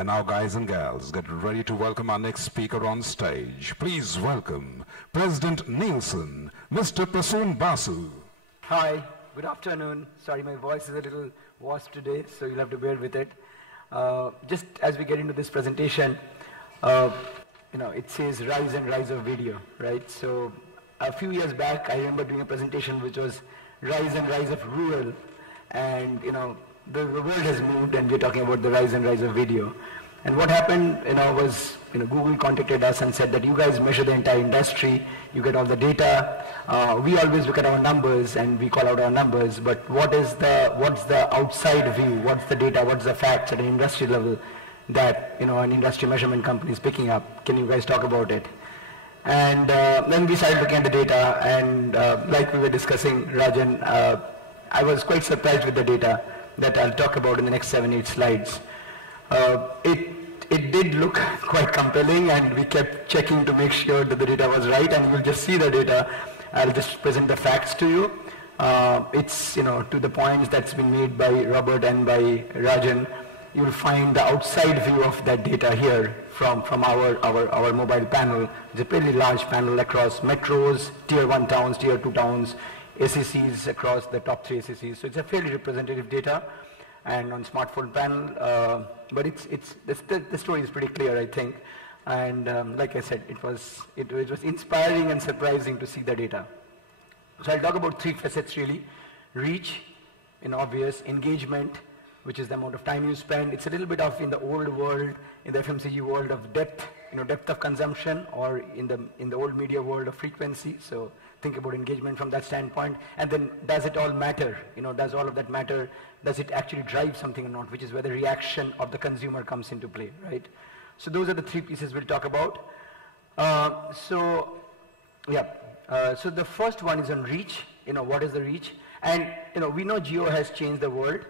And now, guys and gals, get ready to welcome our next speaker on stage. Please welcome President Nielsen, Mr. Prasoon Basu. Hi, good afternoon. Sorry, my voice is a little hoarse today, so you'll have to bear with it. Just as we get into this presentation, it says rise and rise of video, right? So a few years back, I remember doing a presentation which was rise and rise of rural, and the world has moved, and we're talking about the rise and rise of video. And what happened, was Google contacted us and said that you guys measure the entire industry, you get all the data. We always look at our numbers and we call out our numbers, but what's the outside view? What's the data? What's the facts at an industry level that an industry measurement company is picking up? Can you guys talk about it? And then we started looking at the data, and like we were discussing, Rajan, I was quite surprised with the data that I'll talk about in the next 7-8 slides. It did look quite compelling, and we kept checking to make sure that the data was right, and we'll just see the data. I'll just present the facts to you. It's, to the points that's been made by Robert and by Rajan. You'll find the outside view of that data here from our mobile panel. It's a pretty large panel across metros, tier 1 towns, tier 2 towns, SECs across the top 3 SECs. So it's a fairly representative data, and on smartphone panel, but the story is pretty clear, I think. And like I said, it was inspiring and surprising to see the data. So I'll talk about 3 facets really: reach, obvious; engagement, which is the amount of time you spend. It's a little bit of, in the old world, in the FMCG world, of depth, depth of consumption, or in the old media world of frequency. So think about engagement from that standpoint. And then, does it all matter? Does all of that matter? Does it actually drive something or not? Which is where the reaction of the consumer comes into play, right? So those are the 3 pieces we'll talk about. So the first one is on reach. What is the reach? And we know geo has changed the world,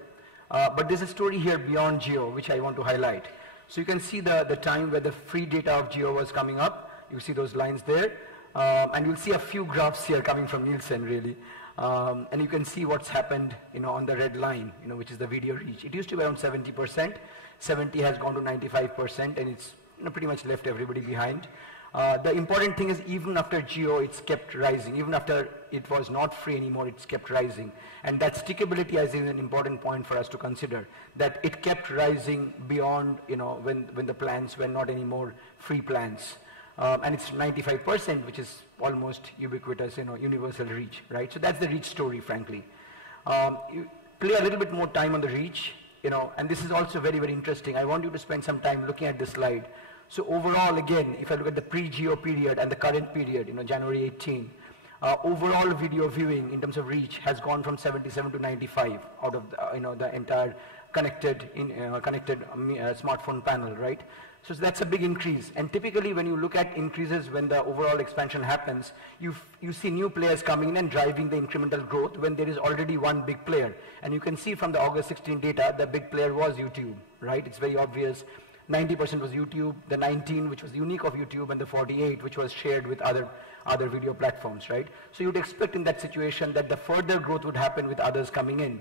but there's a story here beyond geo which I want to highlight. So you can see the time where the free data of geo was coming up. You see those lines there. And you'll see a few graphs here coming from Nielsen, really. And you can see what's happened, on the red line, which is the video reach. It used to be around 70%. 70 has gone to 95%, and it's pretty much left everybody behind. The important thing is, even after geo, it's kept rising. Even after it was not free anymore, it's kept rising. And that stickability is an important point for us to consider, that it kept rising beyond, when the plans were not anymore free plans. And it's 95%, which is almost ubiquitous, universal reach, right? So that's the reach story, frankly. You play a little bit more time on the reach, and this is also very, very interesting. I want you to spend some time looking at this slide. So overall, again, if I look at the pre-geo period and the current period, January 18, overall video viewing in terms of reach has gone from 77 to 95 out of the entire connected smartphone panel, right? So that's a big increase. And typically when you look at increases when the overall expansion happens, you see new players coming in and driving the incremental growth when there is already one big player. And you can see from the August 16 data, the big player was YouTube, right? It's very obvious. 90% was YouTube, the 19 which was unique of YouTube, and the 48 which was shared with other video platforms, right? So you'd expect in that situation that the further growth would happen with others coming in.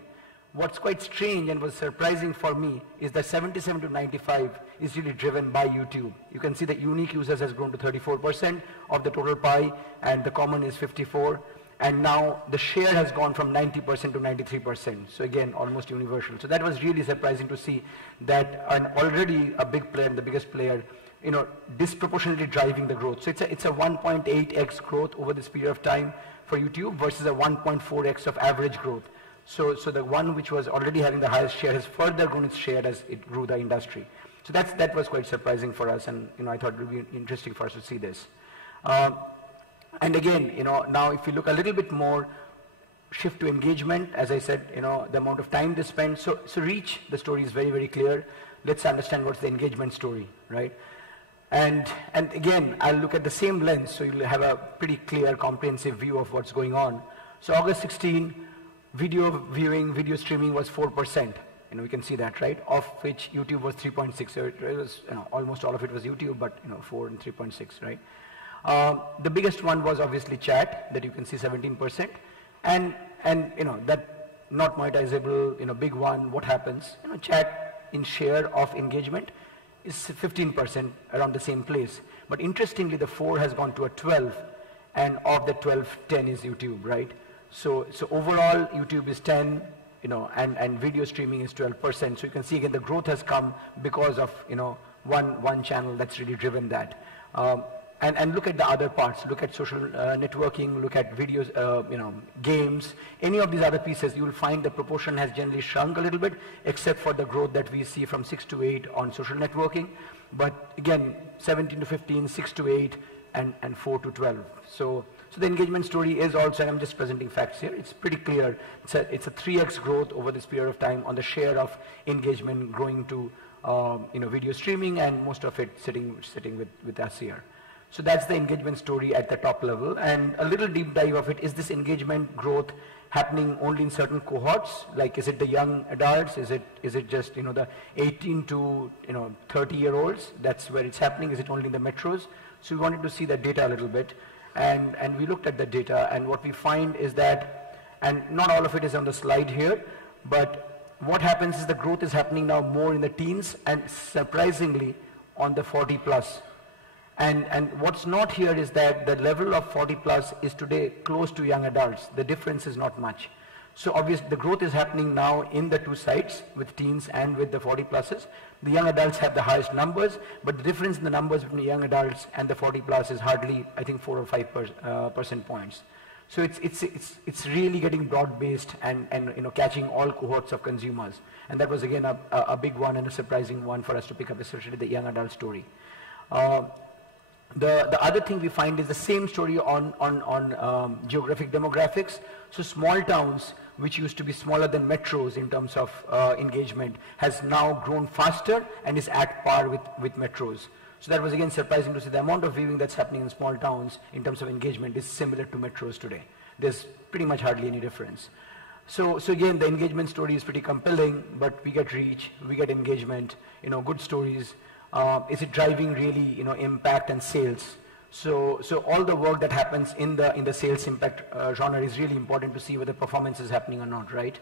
What's quite strange and was surprising for me is that 77 to 95 is really driven by YouTube. You can see that unique users has grown to 34% of the total pie, and the common is 54. And now the share has gone from 90% to 93%. So again, almost universal. So that was really surprising to see that already a big player, the biggest player, disproportionately driving the growth. So it's a 1.8x growth over this period of time for YouTube versus a 1.4x of average growth. So the one which was already having the highest share has further grown its share as it grew the industry. So that was quite surprising for us, and I thought it would be interesting for us to see this. And again, now if you look a little bit more, shift to engagement, as I said, the amount of time they spend. So reach, the story is very, very clear. Let's understand what's the engagement story, right? And again, I'll look at the same lens, so you'll have a pretty clear, comprehensive view of what's going on. So August 16, video viewing, video streaming was 4%. We can see that, right? Of which YouTube was 3.6. So it was, almost all of it was YouTube, but 4 and 3.6, right? The biggest one was obviously chat, that you can see 17%. And that not monetizable, big one, what happens? Chat in share of engagement is 15% around the same place. But interestingly, the 4 has gone to a 12, and of the 12, 10 is YouTube, right? So overall, YouTube is 10, and video streaming is 12%. So you can see again the growth has come because of one channel that's really driven that. And look at the other parts. Look at social networking. Look at videos, games. Any of these other pieces, you will find the proportion has generally shrunk a little bit, except for the growth that we see from 6 to 8 on social networking. But again, 17 to 15, 6 to 8, and 4 to 12. So the engagement story is also, and I'm just presenting facts here, it's pretty clear. It's a 3x growth over this period of time on the share of engagement growing to video streaming, and most of it sitting with us here. So that's the engagement story at the top level. And a little deep dive of it, is this engagement growth happening only in certain cohorts? Like, is it the young adults? Is it just the 18 to 30-year-olds? That's where it's happening. Is it only in the metros? So we wanted to see that data a little bit, and we looked at the data, and what we find is that, and not all of it is on the slide here, but what happens is the growth is happening now more in the teens, and surprisingly on the 40 plus. And what's not here is that the level of 40 plus is today close to young adults. The difference is not much. So obviously the growth is happening now in the two sides, with teens and with the 40 pluses. The young adults have the highest numbers, but the difference in the numbers between the young adults and the 40 plus is hardly, I think, 4 or 5 percent points. So it's really getting broad-based and catching all cohorts of consumers. And that was again a big one and a surprising one for us to pick up, especially the young adult story. The other thing we find is the same story on geographic demographics. So small towns, which used to be smaller than metros in terms of engagement, has now grown faster and is at par with metros. So that was again surprising to see the amount of viewing that's happening in small towns in terms of engagement is similar to metros today. There's pretty much hardly any difference. So again, the engagement story is pretty compelling, but we get reach, we get engagement, good stories. Is it driving really, impact and sales? So all the work that happens in the sales impact genre is really important to see whether performance is happening or not, right?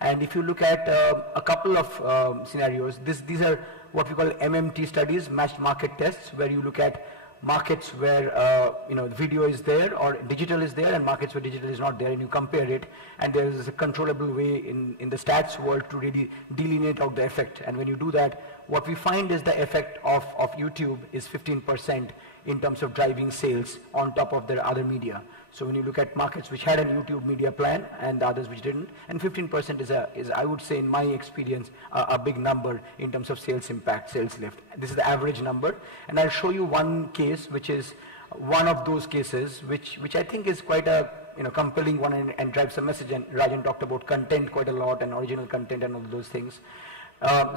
And if you look at a couple of scenarios, these are what we call MMT studies, matched market tests, where you look at markets where video is there or digital is there, and markets where digital is not there, and you compare it, and there is a controllable way in the stats world to really delineate out the effect. And when you do that, what we find is the effect of YouTube is 15% in terms of driving sales on top of their other media. So when you look at markets which had a YouTube media plan and the others which didn't, and 15% is I would say in my experience a big number in terms of sales impact, sales lift. This is the average number, and I'll show you one case which is one of those cases which I think is quite a compelling one and drives a message. And Rajan talked about content quite a lot, and original content and all those things.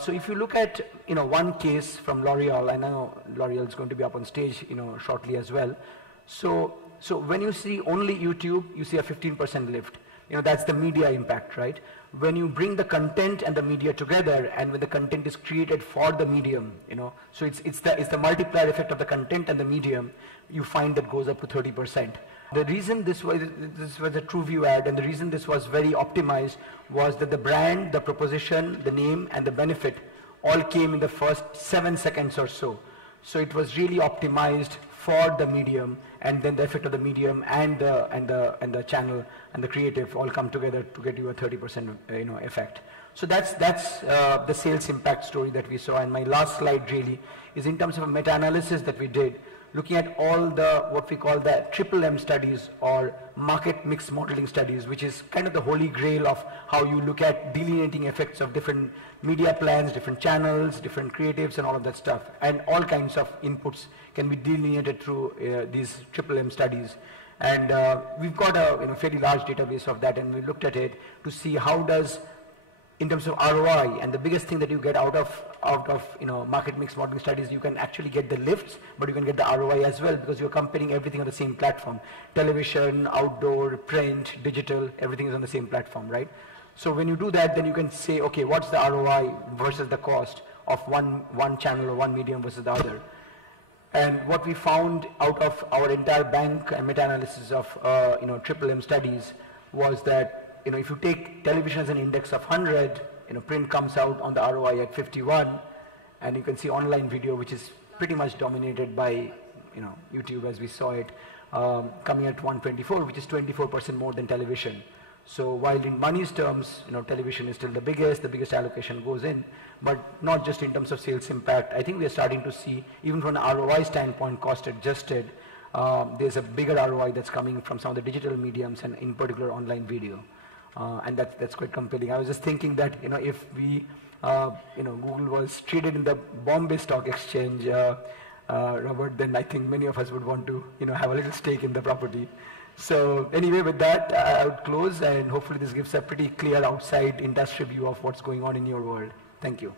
So if you look at one case from L'Oreal, I know L'Oreal is going to be up on stage shortly as well. So when you see only YouTube, you see a 15% lift. That's the media impact, right? When you bring the content and the media together, and when the content is created for the medium, so it's the multiplier effect of the content and the medium, you find that goes up to 30%. The reason this was a TrueView ad, and the reason this was very optimized was that the brand, the proposition, the name, and the benefit all came in the first 7 seconds or so. So it was really optimized for the medium, and then the effect of the medium and the channel and the creative all come together to get you a 30% effect. So that's the sales impact story that we saw. And my last slide really is in terms of a meta-analysis that we did, looking at all the what we call the MMM studies or market mix modeling studies, which is kind of the holy grail of how you look at delineating effects of different media plans, different channels, different creatives, and all of that stuff. And all kinds of inputs can be delineated through these MMM studies. And we've got a fairly large database of that, and we looked at it to see how does, in terms of ROI, and the biggest thing that you get out of market mix modeling studies, you can actually get the lifts, but you can get the ROI as well, because you're comparing everything on the same platform. Television, outdoor, print, digital, everything is on the same platform, right? So when you do that, then you can say, okay, what's the ROI versus the cost of one channel or one medium versus the other. And what we found out of our entire bank and meta-analysis of MMM studies was that if you take television as an index of 100, print comes out on the ROI at 51, And you can see online video, which is pretty much dominated by YouTube as we saw it, coming at 124, which is 24% more than television. So while in money's terms, television is still the biggest allocation goes in, but not just in terms of sales impact. I think we are starting to see, even from an ROI standpoint, cost adjusted, there's a bigger ROI that's coming from some of the digital mediums and in particular online video. And that's quite compelling. I was just thinking that, if we, Google was traded in the Bombay Stock Exchange, Robert, then I think many of us would want to, have a little stake in the property. So anyway, with that, I would close, and hopefully this gives a pretty clear outside industry view of what's going on in your world. Thank you.